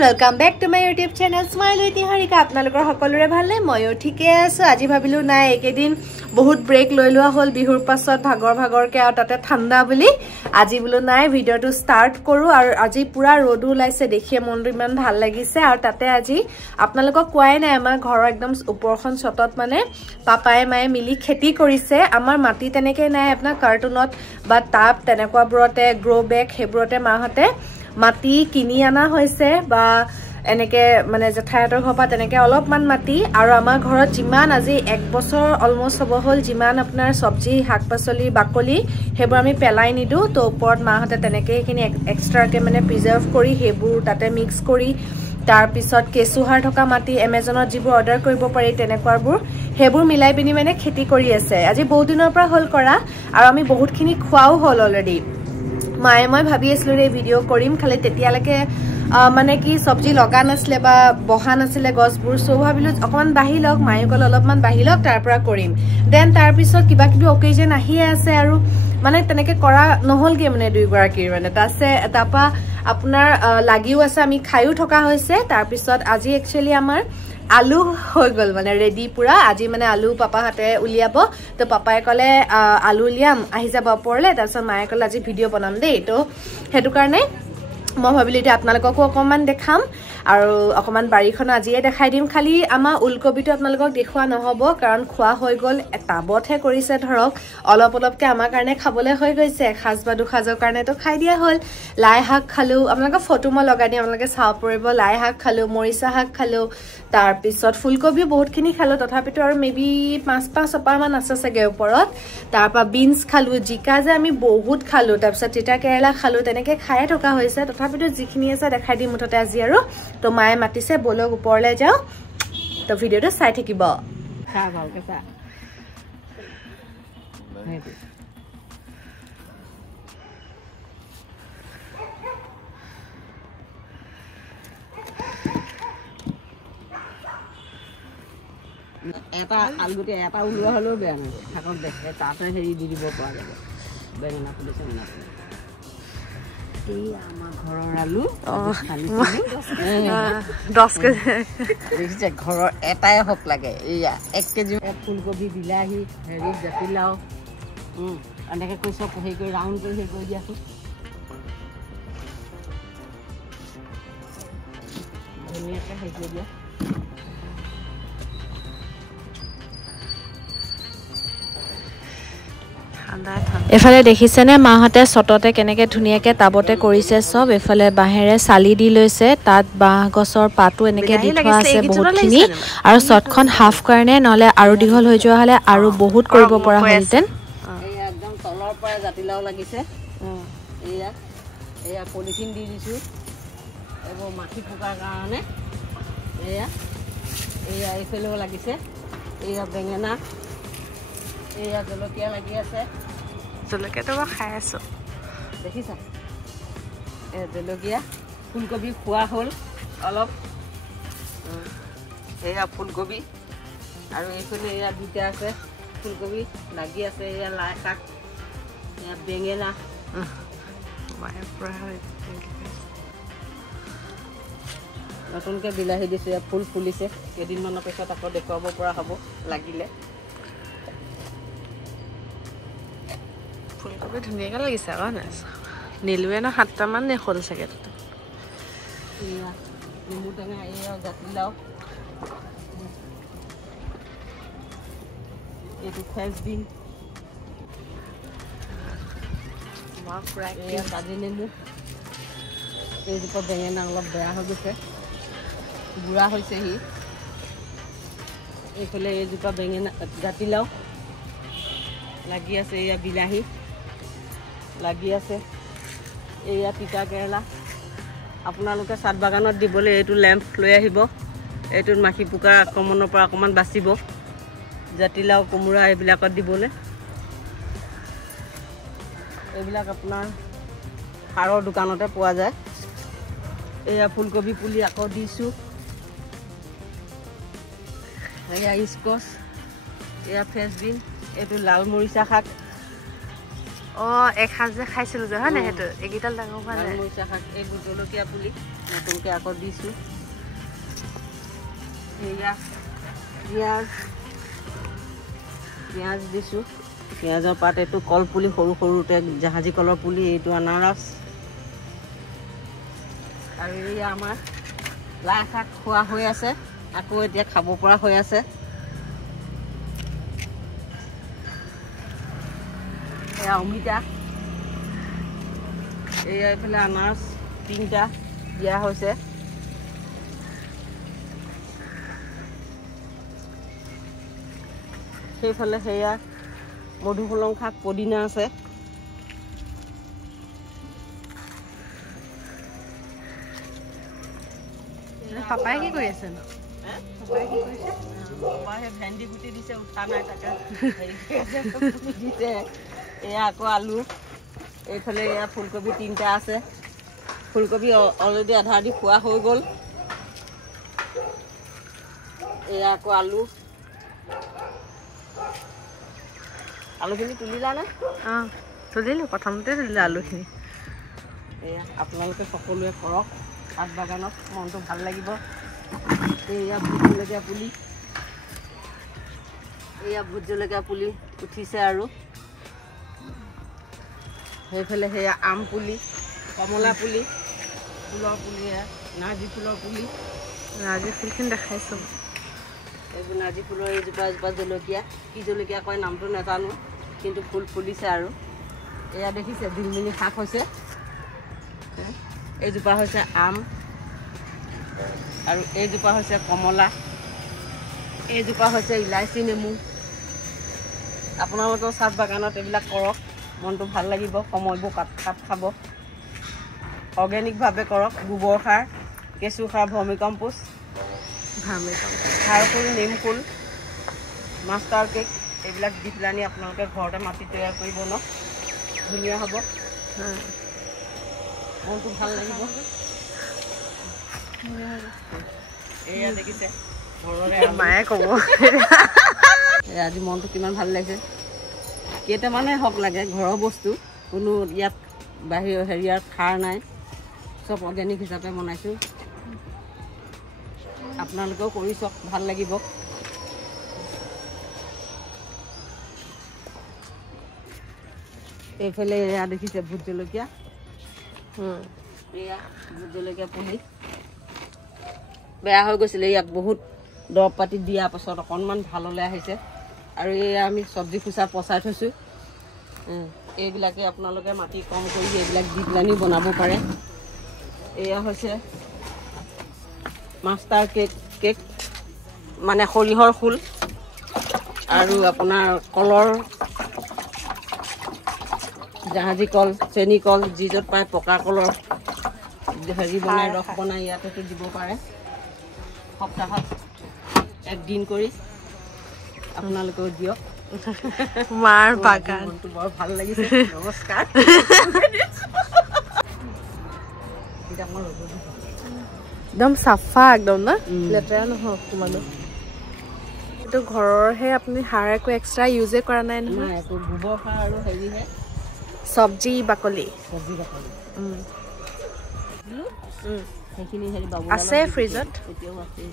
everyone, welcome back to my YouTube channel Smile with Niharika. আপোনালোকৰ সকলোৰে ভালনে? ময়ো ঠিকে আছো। আজি ভাবিলো নাই একেদিন বহুত ব্ৰেক লৈ লোৱা হল বিহুৰ পাছত ভাগৰকে আৰু তাতে ঠাণ্ডা বুলি আজি বলো নাই ভিডিওটো স্টাৰ্ট কৰো আৰু আজি পুৰা ৰ'দ ওলাইছে দেখিয়ে মনটো ইমান ভাল লাগিছে আৰু তাতে আজি আপোনালোকক কোৱাই নাই আমাৰ ঘৰৰ একদম ওপৰখন ছতত মানে পাপাই মায়ে মিলি খেতি কৰিছে আমাৰ মাটি তেনেকে নাই আপোনাৰ কাৰ্টুনত বা টাব তেনেকুৱাবোৰতে গ্ৰো বেগ হেবোৰতে মাহতে মাটি কিনি আনা হৈছে বা এনেকে মানে জেঠাইতৰ ঘৰ পা তেনেকে অলপমান মাটি আৰু আমাৰ ঘৰত জিমান আজি 1 বছৰ অলমোস্ট হ'ব হল জিমান আপোনাৰ সবজি শাকপাচলি বাকলি হেবোৰ আমি পেলাই নিদু তো ওপৰত মাহতে তেনেকে কিনি এক্সট্ৰাকে মানে প্ৰিজাৰ্ভ কৰি হেবোৰ তাতে মিক্স কৰি তাৰ পিছত কেসুহাৰ থকা মাটি Amazonত যিবোৰ অৰ্ডাৰ কৰিব পাৰি তেনেকুৱাবোৰ হেবোৰ মিলাই পিনি মানে খেতি কৰি আছে আজি বহুত দিনৰ পৰা হল কৰা আৰু আমি বহুতখিনি খোৱাও হল অলৰেডি মায়ে মই ভাবি আছিলো ৰে ভিডিও কৰিম খালি তেতিয়ালৈকে মানে কি সবজি লগা নছলে বা বহা নছলে গছবোৰ সো ভাবিলো অকমান বাহি লক মায়ে কল অলপমান বাহি লক তাৰ পৰা কৰিম দেন তাৰ পিছত কিবা কিবি অকেজন আহি আছে আৰু মানে তেনেকে কৰা নহলগে মানে দুই গৰাকীৰ মানে তাছে তাপা আপোনাৰ লাগিও আছে আমি খাইও থকা হৈছে তাৰ পিছত আজি একচুয়ালি আমাৰ আলু হৈ গল মানে ৰেডি পুৰা আজি মানে আলু পাপা হাতে উলিয়াব তো পাপাই কলে আলু লিয়াম আহি যাব পৰলে তাৰছত মায়ে কলে আজি ভিডিও বনাম দেই তো হেতু কাৰণে মই ভাবিলো এটা আপোনালোককো অকমান দেখাম আৰু অকমান বাৰীখন আজিয়ে দেখাই দিম খালি আমা উলকবিটো আপোনালোকক দেখুৱা নহব কাৰণ খোৱা হৈ গল এটাবতহে কৰিছে ধৰক অলপকে আমাৰ কাৰণে খাবলে হৈ গৈছে খাজ বা দুখাজৰ কাৰণে তো খাই দিয়া হল লাই শাক খালো আপোনালোকক ফটো মই লগাই দিম আপোনালোকে চাও পৰিব লাই শাক খালো মৰিচা শাক খালো তাৰ পিছত ফুলকবি বহুতখিনি খালো তথাপিতো আৰু মেবি 5 ছপাৰ মান আছে সগে ওপৰত তাৰপা বিনছ খালো জিকা যে আমি বহুত খালো তাৰ পিছত তিতা কেৰেলা খালো তেনেকে খাই থকা হৈছে তথাপিতো যিখিনি আছে দেখাই দিম মুঠতে আজি আৰু তো মায়ে মাতিছে বলক ওপৰলে যাও তো ভিডিওটো চাই থাকিব খা ভালকে চা এটা আলুতে এটা উলোৱা হলো বেয়া নাই থাকক দেখে তাতে হেৰি দি দিব পৰা যাব বেঙেনা পুলিছে না এই আমাৰ ঘৰৰ আলু 10 কেজি দেখিছে ঘৰৰ এটাই হক লাগে এইয়া 1 কেজি ফুলকবি বিলাহী হেৰি জাতিলাও এনেকে কৈছ হেৰি কৰি ৰাউন্ড কৰি হেৰি কৰি দিয়াছো ধুনীয়াকে হেৰি কৰি দিয়া এফালে দেখিছেনে মাহতে ছটতে কেনেকে ধুনিয়াকে তাবতে কৰিছে সব এফালে বাহেৰে সালি দি লৈছে তাত বাহ গছৰ পাতু এনেকে দি থোৱা আছে বহুতখিনি আৰু ছটখন হাফ কাৰণে নহলে আৰু দীঘল হৈ যোৱা হলে আৰু বহুত কৰিব পৰা হলতেন এই একদম তলৰ পৰা জাতিলাও লাগিছে এয়া পলিথিন দি দিছো এব মাটি ফুকাৰ কাৰণে এয়া এইফালেও লাগিছে এয়া বেঙেনা এয়া জলকীয়া লাগি আছে জলকীয়াটো খাই আছো দেখিছা জলকীয়া ফুলকবি খোৱা হল অলপ এয়া ফুলকবি আৰু এইফালে এয়া দুটা আছে ফুলকবি লাগি আছে এয়া লাই শাক এয়া বেঙেনা নতুনকে বিলাহী দিছে ফুল ফুলিছে কেইদিনমানৰ পিছত আকৌ দেখুৱাব পৰা হ'ব লাগিলে ফুলকবি ধুনিয়াকে লাগিছে আকৌ নীলুৱে ন 7টা মান নেখল চাগে এয়া নেমু টেঙা এয়া জাতিলাও এইটো ফ্ৰেঞ্চ বিন এয়া কাজি নেমু এইজোপা বেঙেনা অলপ বেয়া হৈ গৈছে বুঢ়া হৈছে সি এইফালে এইজোপা বেঙেনা জাতিলাও লাগি আছে এয়া বিলাহী লাগি আছে এয়া তিতা কেৰেলা আপোনালোকে সাত বাগানত দিবলৈ এইটো লেম্প লৈ আহিব এইটোত মাখি পোকাৰ আক্ৰমণৰ পৰা অকমান বাচিব জাতিলাও কোমোৰা এইবিলাকত দিবলৈ এইবিলাক আপোনাৰ সাৰৰ দোকানতে পোৱা যায় এয়া ফুলকবি পুলি আকৌ দিছো এয়া স্কচ এয়া ফ্ৰেঞ্চ বিন এইটো লাল মৰিচা শাক এক হাজ যে খাইছিল যে হয় না হেতু এগিটাল ডাঙৰ হোৱা নাই মৰিচা শাক এই জলকীয়া পুলি নতুনকৈ আকৌ দিছোঁ এয়া পিঁয়াজ দিছোঁ পিঁয়াজৰ পাত এইটো কল পুলি সৰু সৰুতে জাহাজী কলৰ পুলি এইটো আনাৰস আৰু এয়া আমাৰ লাই শাক খোৱা হৈ আছে আকৌ এতিয়া খাব পৰা হৈ আছে এয়া অমিতা এয়া এইফালে আনাৰস 3টা দিয়া হৈছে সেইফালে সেয়া মধুসোলং শাক পদিনা আছে পাপাই কি কৰি আছে ন পাপাই কি কৰিছে পাপাই ভেন্দি গুটি দিছে উঠা নাই তাকে দিছে এয়া আকৌ আলু এইফালে এয়া ফুলকবি 3টা আছে ফুলকবি অলৰেডি আধা আধি খোৱা হৈ গ'ল এয়া আকৌ আলুখিনি তুলিলা নে তুলিলোঁ প্ৰথমতে তুলিলোঁ আলুখিনি এয়া আপোনালোকে সকলোৱে কৰক চাহ বাগানত মনটো ভাল লাগিব এয়া ভোট জলকীয়া পুলি উঠিছে আৰু সেইফালে সেয়া আম পুলি কমলা পুলি ফুলৰ পুলি নাৰ্জী ফুলৰ পুলি নাৰ্জী ফুলখিনি দেখাইছোঁ এইবোৰ নাৰ্জী ফুলৰ এজোপা জলকীয়া কি জলকীয়া কয় নামটো নাজানো কিন্তু ফুল ফুলিছে আৰু এয়া দেখিছে দিলমিনি শাক হৈছে এইজোপা হৈছে আম আৰু এইজোপা হৈছে কমলা এইজোপা হৈছে ইলাইচি নেমু আপোনালোকৰ চাহ বাগানত এইবিলাক কৰক মনটো ভাল লাগিব সময়বোৰ কাট খাব অৰ্গেনিকভাৱে কৰক গোবৰ সাৰ কেঁচু সাৰ ভাৰ্মি কম্পোষ্ট সাৰ ফুল নিম ফুল মাষ্টাৰ কেক এইবিলাক দি পেলানি আপোনালোকে ঘৰতে মাটি তৈয়াৰ কৰিব ন ধুনীয়া হ'ব মনটো ভাল লাগিব এয়া দেখিছে মায়ে ক'ব আজি মনটো কিমান ভাল লাগিছে কেইটামানে হওক লাগে ঘৰৰ বস্তু কোনো ইয়াত বাহিৰৰ হেৰিয়াৰ সাৰ নাই চব অৰ্গেনিক হিচাপে বনাইছোঁ আপোনালোকেও কৰি চাওক ভাল লাগিব এইফালে এয়া দেখিছে ভোট জলকীয়া এয়া ভোট জলকীয়া পুলি বেয়া হৈ গৈছিলে ইয়াক বহুত দৰৱ পাতি দিয়াৰ পাছত অকণমান ভাললৈ আহিছে আৰু এয়া আমি চব্জি খোচা পচাই থৈছোঁ এইবিলাকে আপোনালোকে মাটি কম কৰি এইবিলাক দি পেলানি বনাব পাৰে এয়া হৈছে মাষ্টাৰ কেক মানে সৰিয়হৰ ফুল আৰু আপোনাৰ কলৰ জাহাজী কল চেনি কল যি য'ত পায় পকা কলৰ হেৰি বনাই ৰস বনাই ইয়াতে দিব পাৰে সপ্তাহত একদিন কৰি আপোনালোকেও দিয়ক মাৰ বাগান মনটো বৰ ভাল লাগিছে নমস্কাৰ একদম চাফা একদম না লেতেৰা নহয় অকণমানো এইটো ঘৰৰহে আপুনি সাৰ একো এক্সট্ৰা ইউজে কৰা নাই নহয় একো গোবৰ সাৰ আৰু হেৰিহে চব্জি বাকলি সেইখিনি হেৰি বাবু আছে ফ্ৰিজত এতিয়াও আছে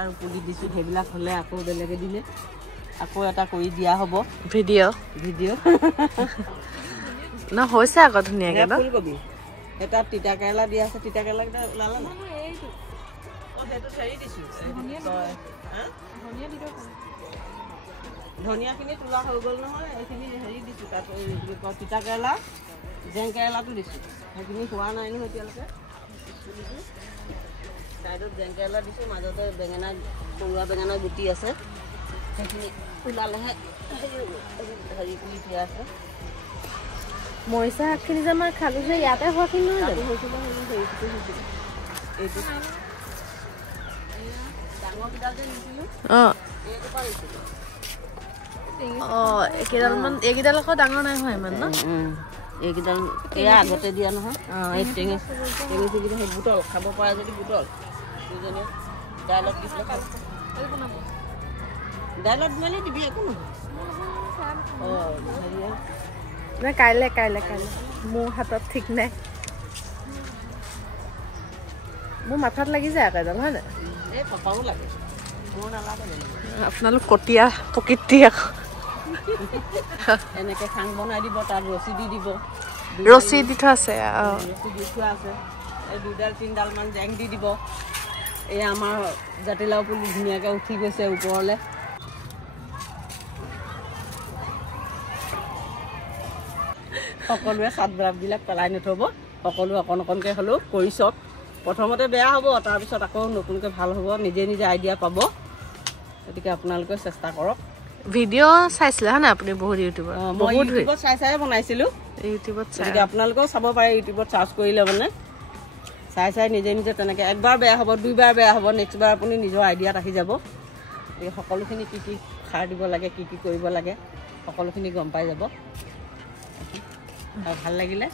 আৰু পুলি দিছোঁ সেইবিলাক হ'লে আকৌ বেলেগে দিলে আকৌ এটা কৰি দিয়া হ'ব ভিডিঅ' ন হৈছে আকৌ ধুনীয়াকৈ ন ফুলকবি এটা তিতা কেৰেলা দিয়া আছে তিতা কেৰেলাকেইটা ওলালে ন সেইটো হেৰি দিছোঁ ধনিয়াখিনি তোলা হৈ গ'ল নহয় এইখিনি হেৰি দিছোঁ তাত তিতা কেৰেলা জেং কেৰেলাটো দিছোঁ সেইখিনি হোৱা নাই নহয় এতিয়ালৈকে চাইডত জেং কেৰেলা দিছোঁ মাজতে বেঙেনা সৰুৱা বেঙেনা গুটি আছে সেইখিনি ওলালেহে হেৰি কৰি দিয়া আছে মৰিচা শাকখিনি যে আমাৰ খালোঁ যে ইয়াতে হোৱাখিনি নহয় জানো হৈছিলে এইটো ডাঙৰকেইডাল যে নিছিলোঁ এইটোপা নিছিলোঁ এইকেইডাল আকৌ ডাঙৰ নাই হোৱা ইমান ন এইকেইডাল এয়া আগতে দিয়া নহয় এই টেঙি চেঙিকেইটা সেই বুটল খাব পৰা যদি বুটল দুজনীয়ে দাইলত দিছিলে খাব দাইলত মেলি দিবি একো নহয় কাইলৈ মোৰ হাতত ঠিক নাই মোৰ মাথাত লাগি যায় একেজন হয় নাই এই পাপাও লাগে মোৰ নালাগে আপোনালোক কটীয়া প্ৰকৃতি এনেকৈ খাং বনাই দিব তাত ৰছী দি দিব ৰছী দি থোৱা আছে ৰছী দি থোৱা আছে এই 2-3ডালমান জেং দি দিব এই আমাৰ জাতিলাও পুলি ধুনীয়াকৈ উঠি গৈছে ওপৰলৈ সকলোৱে চাদবিলাক পেলাই নথ'ব সকলো অকণকৈ হ'লেও কৰি চাওক প্ৰথমতে বেয়া হ'ব তাৰপিছত আকৌ নতুনকৈ ভাল হ'ব নিজে আইডিয়া পাব গতিকে আপোনালোকে চেষ্টা কৰক ভিডিঅ' চাইছিলে হয় নাই আপুনি বহুত ইউটিউবত মই ইউটিউবত চাই বনাইছিলোঁ ইউটিউবত গতিকে আপোনালোকেও চাব পাৰে ইউটিউবত চাৰ্চ কৰিলে মানে চাই নিজে তেনেকৈ একবাৰ বেয়া হ'ব 2বাৰ বেয়া হ'ব নেক্সটবাৰ আপুনি নিজৰ আইডিয়াত আহি যাব গতিকে সকলোখিনি কি সাৰ দিব লাগে কি কৰিব লাগে সকলোখিনি গম পাই যাব ভাল লাগিলে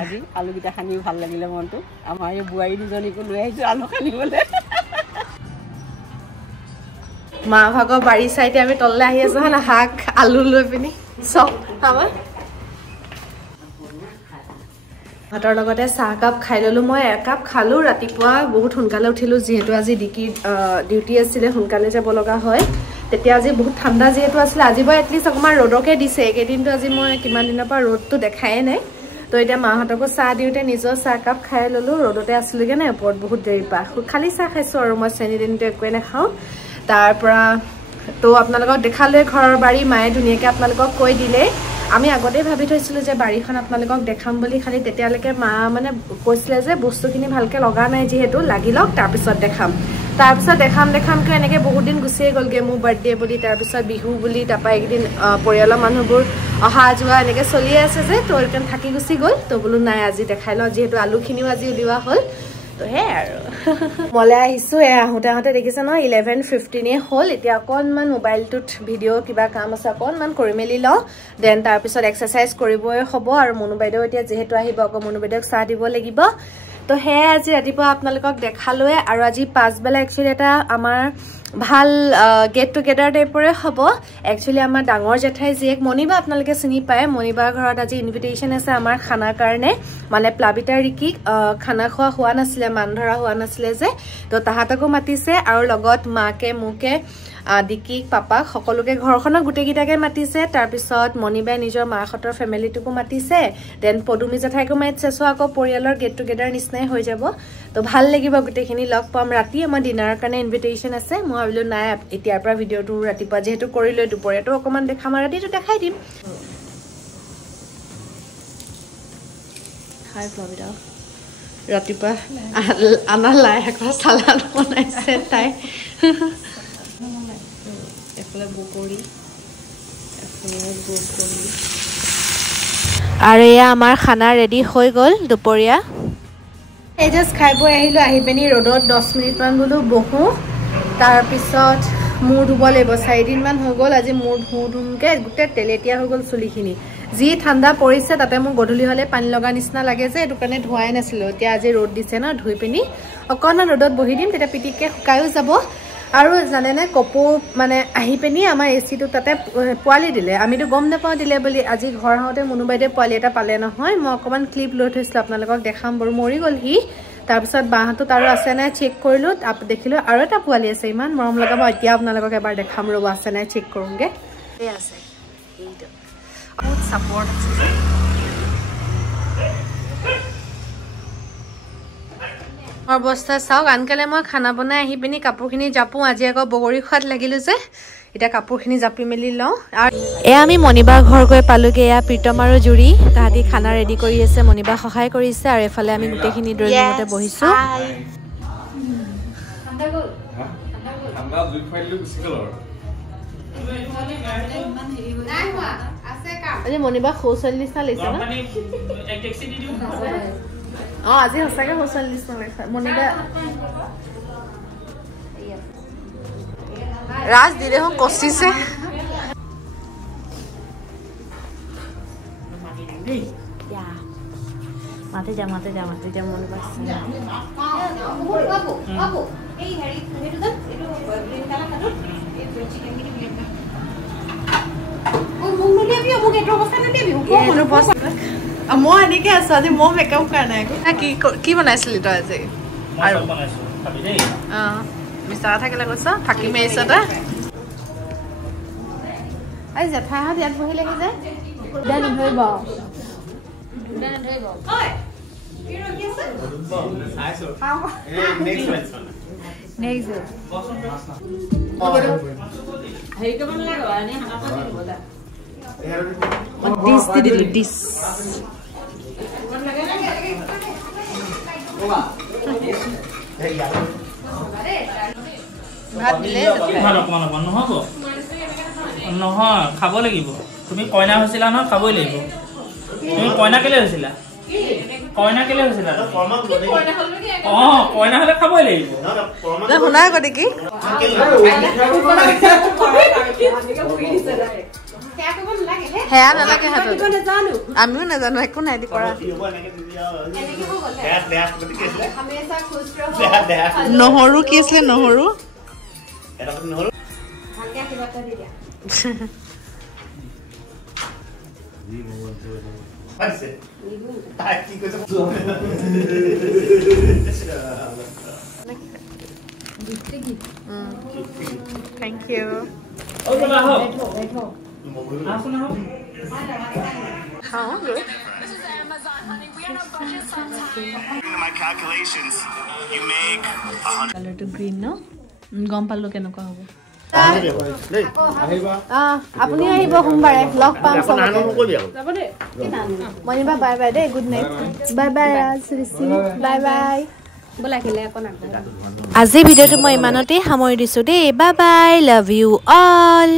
আজি আলুকেইটা খানিও ভাল লাগিলে মনটো আমাৰ এই বোৱাৰী দুজনীকো লৈ আহিছোঁ আলু খানিবলৈ মা ভাগৰ বাৰী চাইতে আমি তললৈ আহি আছো হয় শাক আলু লৈ পিনি চব আমাৰ ভাতৰ লগতে চাহকাপ খাই ল'লোঁ মই একাপ খালোঁ ৰাতিপুৱা বহুত সোনকালে উঠিলোঁ যিহেতু আজি ডিউটি আছিলে সোনকালে যাব লগা হয় তেতিয়া আজি বহুত ঠাণ্ডা যিহেতু আছিলে আজি বাৰু এটলিষ্ট অকণমান ৰ'দকে দিছে এইকেইদিনটো আজি মই কিমান দিনৰ পৰা ৰ'দটো দেখায়ে নাই তো এতিয়া মাহঁতকো চাহ দিওঁতে নিজৰ চাহকাপ খাই ল'লোঁ ৰ'দতে আছিলোঁগৈ নাই ওপৰত বহুত দেৰি পৰা খালী চাহ খাইছোঁ আৰু মই চেনি তেনিটো একোৱে নাখাওঁ তাৰ পৰা তো আপোনালোকক দেখালোৱে ঘৰৰ বাৰী মায়ে ধুনীয়াকৈ আপোনালোকক কৈ দিলে আমি আগতেই ভাবি থৈছিলোঁ যে বাৰীখন আপোনালোকক দেখাম বুলি খালি তেতিয়ালৈকে মা মানে কৈছিলে যে বস্তুখিনি ভালকৈ লগা নাই যিহেতু লাগি লওক তাৰপিছত দেখামকৈ এনেকৈ বহুত দিন গুচিয়ে গ'লগৈ মোৰ বাৰ্থডে বুলি তাৰপিছত বিহু বুলি তাৰপৰা এইকেইদিন পৰিয়ালৰ মানুহবোৰ অহা যোৱা এনেকৈ চলিয়ে আছে যে তো এইকাৰণে থাকি গুচি গ'ল তো বোলো নাই আজি দেখাই লওঁ যিহেতু আলুখিনিও আজি উলিওৱা হ'ল তো হে আৰু মলে আহিছোঁ আহোঁতে দেখিছে ন 11:15 হ'ল এতিয়া অকণমান মোবাইলটোত ভিডিঅ' কিবা কাম আছে অকণমান কৰি মেলি লওঁ দেন তাৰপিছত এক্সাৰচাইজ কৰিবই হ'ব আৰু মনু বাইদেউ এতিয়া যিহেতু আহিব আকৌ মনু বাইদেউক চাহ দিব লাগিব তো সেয়াই আজি ৰাতিপুৱা আপোনালোকক দেখালোৱে আৰু আজি পাছবেলা একচুৱেলি এটা আমাৰ ভাল গেট টুগেডাৰ টাইপৰে হ'ব একচুৱেলি আমাৰ ডাঙৰ জেঠাই জীয়েক মণিবা আপোনালোকে চিনি পায় মণিবাৰ ঘৰত আজি ইনভিটেশ্যন আছে আমাৰ খানাৰ কাৰণে মানে প্লাবিতা ৰিকিক খানা খোৱা হোৱা নাছিলে মান ধৰা হোৱা নাছিলে যে তো তাহাঁতকো মাতিছে আৰু লগত মাকে মোকে ডিকিক পাপাক সকলোকে ঘৰখনৰ গোটেইকেইটাকে মাতিছে তাৰপিছত মণিবাই নিজৰ মাহঁতৰ ফেমিলিটোকো মাতিছে দেন পদুমী জেঠাইকো মাতিছে চ' আকৌ পৰিয়ালৰ গেট টুগেডাৰ নিচিনাই হৈ যাব তো ভাল লাগিব গোটেইখিনি লগ পাম ৰাতি আমাৰ ডিনাৰৰ কাৰণে ইনভিটেশ্যন আছে মই ভাবিলোঁ নাই এতিয়াৰ পৰা ভিডিঅ'টো ৰাতিপুৱা যিহেতু কৰিলৈ দুপৰীয়াটো অকণমান দেখাম আৰু ৰাতিটো দেখাই দিম হাই প্লাবিতা ৰাতিপুৱা আনা লাই শাকৰ চালাড বনাইছে তাই এফালে বকৰি আৰু এয়া আমাৰ খানা ৰেডি হৈ গ'ল দুপৰীয়া এই জাষ্ট খাই বৈ আহিলোঁ আহি পিনি ৰ'দত 10 মিনিটমান বোলো বহোঁ তাৰপিছত মূৰ ধুব লাগিব 4 দিনমান হৈ গ'ল আজি মূৰ ধুমকৈ গোটেই তেলেতীয়া হৈ গ'ল চুলিখিনি যি ঠাণ্ডা পৰিছে তাতে মোৰ গধূলি হ'লে পানী লগা নিচিনা লাগে যে এইটো কাৰণে ধোৱাই নাছিলোঁ এতিয়া আজি ৰ'দ দিছে ন ধুই পিনি অকণমান ৰ'দত বহি দিম তেতিয়া পিটিককৈ শুকায়ো যাব আৰু জানেনে কপৌ মানে আহি পিনি আমাৰ এচিটো তাতে পোৱালি দিলে আমিতো গম নাপাওঁ দিলে বুলি আজি ঘৰ আহোঁতে মুনু বাইদেৱে পোৱালি এটা পালে নহয় মই অকণমান ক্লিপ লৈ থৈছিলোঁ আপোনালোকক দেখাম বাৰু মৰি গ'ল সি তাৰপিছত বাহঁতত আৰু আছে নাই চেক কৰিলোঁ দেখিলোঁ আৰু এটা পোৱালি আছে ইমান মৰম লগা মই এতিয়া আপোনালোকক এবাৰ দেখাম ৰ'ব আছে নাই চেক কৰোঁগৈ এই আছে এইটো বহুত ছাপৰ্ট আছে অৱস্থা চাওক আনকালে মই খানা বনাই আহি পিনি কাপোৰখিনি জাপোঁ আজি আকৌ বগৰী খোৱাত লাগিলোঁ যে এতিয়া কাপোৰখিনি জাপি মেলি লওঁ আৰু এয়া আমি মণিবাৰ ঘৰ গৈ পালোঁগৈ এয়া প্ৰীতম আৰু জুৰি তাহাঁতি খানা ৰেডি কৰি আছে মণিবাৰ সহায় কৰিছে আৰু এফালে আমি গোটেইখিনি ড্ৰয়িং ৰুমতে বহিছোঁ আজি মণিবাৰ শৌচালয় নিচিনা লাগিছে ন অঁ আজি সঁচাকৈ শৌচালয় নিচিনা লাগিছে মণিবাৰ ৰাজ দিলে হওঁ কচিছে মাতে যা মনে পাইছে মই এনেকে আছো আজি মই মেকআপ কৰা নাই কি বনাইছিলি তই আজি আৰু মিছা থাকিলে কৈছ ফাঁকি মাৰিছ তই আজি জেঠাইহঁত ইয়াত বহিলেহি যে নধৰিব ভাত দিলে নহ'ব নহয় খাব লাগিব তুমি কইনা হৈছিলা নহয় খাবই লাগিব তুমি কইনা কেলে হৈছিলা কইনা হলে খাবই লাগিব শুনা আকৌ দেখি সেয়া নালাগে হাতত আমিও নাজানো একো নাই দি কৰা নহৰু কি আছিলে নহৰু Thank you. My calculations, you make 100. Color to green, no? গম পালো কেনেকুৱা হ'ব আপুনি আহিব সোমবাৰে লগ পাম মনিবা বাই বাই দেই good night bye bye bye bye আজি ভিডিঅ'টো মই ইমানতেই সামৰি দিছোঁ দেই bye bye love you all